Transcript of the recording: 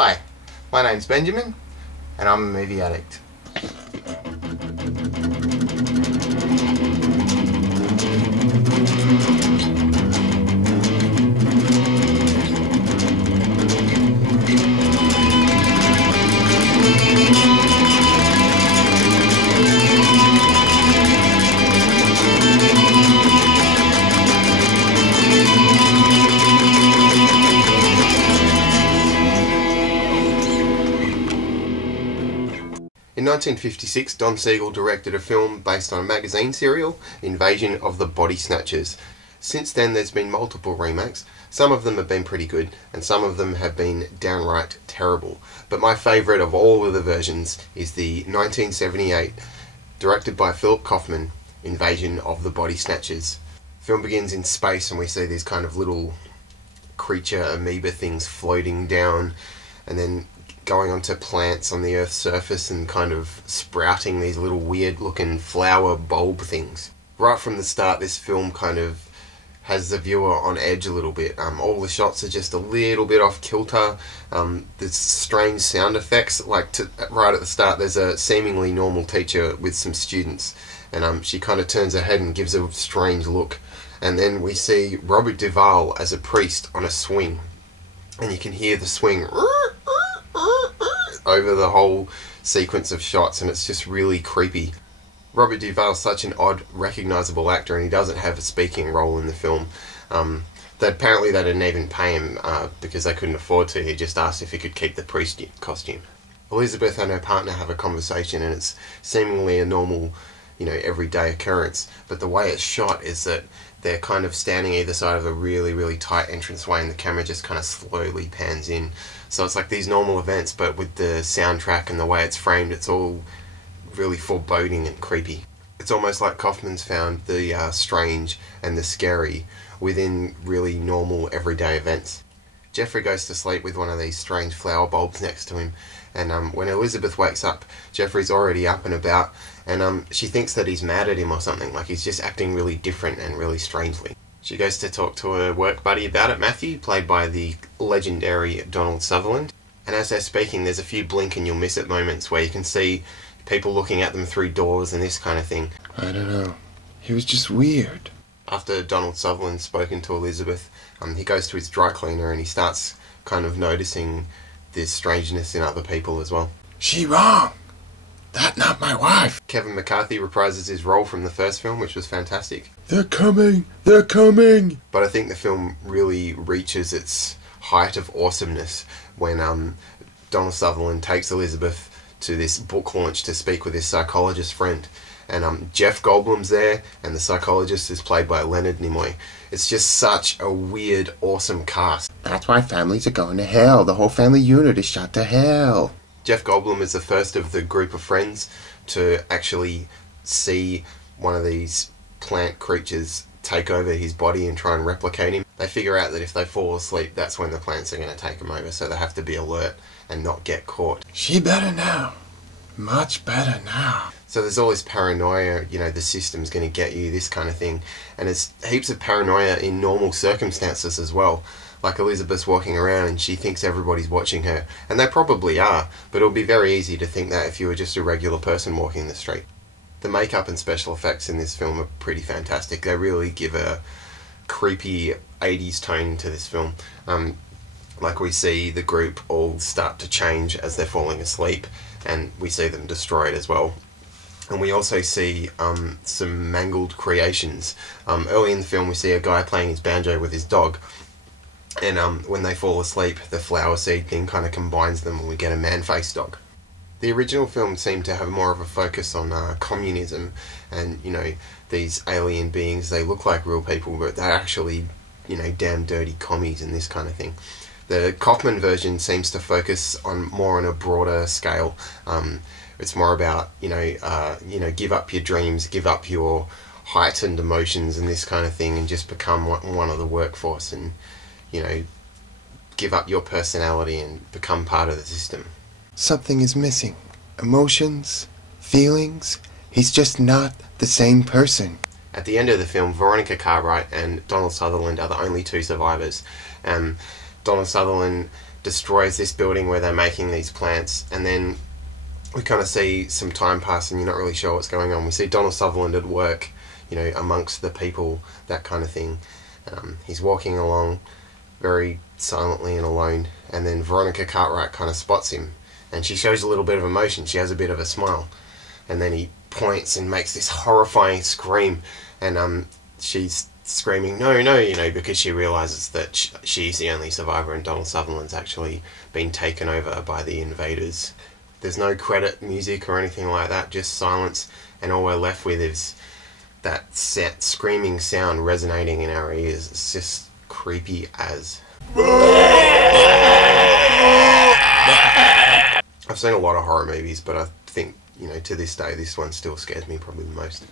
Hi, my name's Benjamin, and I'm a movie addict. In 1956, Don Siegel directed a film based on a magazine serial, Invasion of the Body Snatchers. Since then there's been multiple remakes. Some of them have been pretty good, and some of them have been downright terrible. But my favourite of all of the versions is the 1978, directed by Philip Kaufman, Invasion of the Body Snatchers. The film begins in space and we see these kind of little creature amoeba things floating down and then going onto plants on the Earth's surface and kind of sprouting these little weird looking flower bulb things. Right from the start this film kind of has the viewer on edge a little bit. All the shots are just a little bit off kilter. There's strange sound effects, right at the start there's a seemingly normal teacher with some students and she kind of turns her head and gives a strange look, and then we see Robert Duvall as a priest on a swing and you can hear the swing over the whole sequence of shots, and it's just really creepy. Robert Duvall's such an odd, recognisable actor, and he doesn't have a speaking role in the film. Apparently they didn't even pay him because they couldn't afford to. He just asked if he could keep the priest costume. Elizabeth and her partner have a conversation, and it's seemingly a normal, everyday occurrence, but the way it's shot is that they're kind of standing either side of a really, really tight entranceway and the camera just kind of slowly pans in. So it's like these normal events, but with the soundtrack and the way it's framed, it's all really foreboding and creepy. It's almost like Kaufman's found the strange and the scary within really normal everyday events. Jeffrey goes to sleep with one of these strange flower bulbs next to him, and when Elizabeth wakes up, Jeffrey's already up and about, and she thinks that he's mad at him or something, like he's just acting really different and really strangely. She goes to talk to her work buddy about it, Matthew, played by the legendary Donald Sutherland, and as they're speaking there's a few blink and you'll miss it moments where you can see people looking at them through doors and this kind of thing. I don't know, he was just weird. After Donald Sutherland's spoken to Elizabeth, he goes to his dry cleaner and he starts kind of noticing this strangeness in other people as well. She wrong! That not my wife! Kevin McCarthy reprises his role from the first film, which was fantastic. They're coming! They're coming! But I think the film really reaches its height of awesomeness when Donald Sutherland takes Elizabeth to this book launch to speak with his psychologist friend. And Jeff Goldblum's there, and the psychologist is played by Leonard Nimoy. It's just such a weird, awesome cast. That's why families are going to hell. The whole family unit is shot to hell. Jeff Goldblum is the first of the group of friends to actually see one of these plant creatures take over his body and try and replicate him. They figure out that if they fall asleep, that's when the plants are going to take him over, so they have to be alert and not get caught. She better now. Much better now. So there's all this paranoia, the system's going to get you, this kind of thing. And there's heaps of paranoia in normal circumstances as well. Like Elizabeth's walking around and she thinks everybody's watching her. And they probably are, but it'll be very easy to think that if you were just a regular person walking the street. The makeup and special effects in this film are pretty fantastic. They really give a creepy 80s tone to this film. Like we see the group all start to change as they're falling asleep, and we see them destroyed as well. And we also see some mangled creations. Early in the film we see a guy playing his banjo with his dog, and when they fall asleep the flower seed thing kind of combines them and we get a man-faced dog. The original film seemed to have more of a focus on communism and, these alien beings, they look like real people but they're actually, damn dirty commies and this kind of thing. The Kaufman version seems to focus more on a broader scale. It's more about, give up your dreams, give up your heightened emotions and this kind of thing and just become one of the workforce and, give up your personality and become part of the system. Something is missing. Emotions, feelings. He's just not the same person. At the end of the film, Veronica Cartwright and Donald Sutherland are the only two survivors. Donald Sutherland destroys this building where they're making these plants, and then we kind of see some time pass and you're not really sure what's going on. We see Donald Sutherland at work, amongst the people, that kind of thing. He's walking along very silently and alone, and then Veronica Cartwright kind of spots him, and she shows a little bit of emotion. She has a bit of a smile, and then he points and makes this horrifying scream, and she's screaming no, because she realizes that she's the only survivor and Donald Sutherland's actually been taken over by the invaders. There's no credit music or anything like that, just silence, and all we're left with is that screaming sound resonating in our ears. It's just creepy as. I've seen a lot of horror movies, but I think, to this day, this one still scares me probably the most.